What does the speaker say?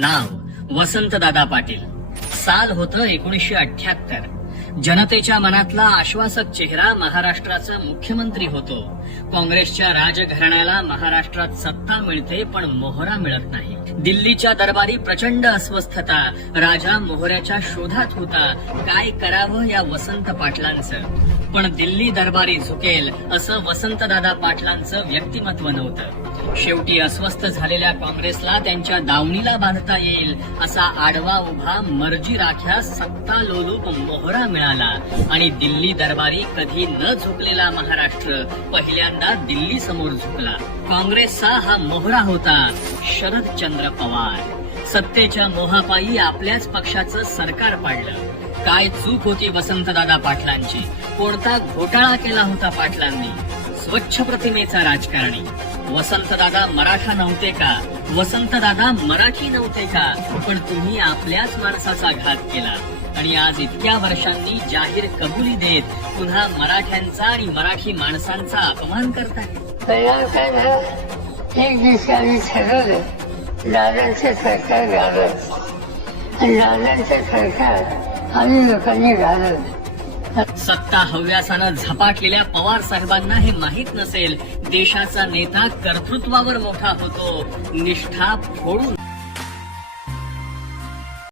नाव वसंतदादा पाटील. साल होतं एकोणीसशे अठ्याहत्तर. जनतेच्या मनातला आश्वासक चेहरा महाराष्ट्राचा मुख्यमंत्री होतो. काँग्रेसच्या राजघराण्याला महाराष्ट्रात सत्ता मिळते पण मोहरा मिळत नाही. दिल्लीच्या दरबारी प्रचंड अस्वस्थता राजा मोहऱ्याच्या शोधात होता काय करावं या वसंत पाटलांचं? पण दिल्ली दरबारी झुकेल असं वसंतदादा पाटलांचं व्यक्तिमत्व नव्हतं. शेवटी अस्वस्थ झालेल्या काँग्रेसला त्यांच्या दावणीला बांधता येईल असा आडवा उभा मर्जी राख्या सत्ता लोलूप मोहरा मिळाला. आणि दिल्ली दरबारी कधी न झुकलेला महाराष्ट्र पहिल्यांदा दिल्ली समोर झुकला. काँग्रेसचा हा मोहरा होता शरदचंद्र पवार. सत्तेच्या मोहापायी आपल्याच पक्षाचं सरकार पाडलं. काय चूक होती वसंतदादा पाटलांची? कोणता घोटाळा केला होता पाटलांनी? स्वच्छ प्रतिमेचा राजकारणी. वसंतदादा मराठा नव्हते का? वसंतदादा मराठी नव्हते का? पण तुम्ही आपल्याच माणसाचा घात केला. आणि आज इतक्या वर्षांनी जाहीर कबुली देत पुन्हा मराठ्यांचा आणि मराठी माणसांचा अपमान करताय. परिणाम काय झाला एक दिवशी आम्ही ठरवलं. दादांचं सरकार घालत. आणि दादांचं सरकार आम्ही लोकांनी घालत. सत्ता हव्यासानं झपाटलेल्या पवार साहेबांना हे माहीत नसेल. देशाचा नेता कर्तृत्वावर मोठा होतो. निष्ठा फोडून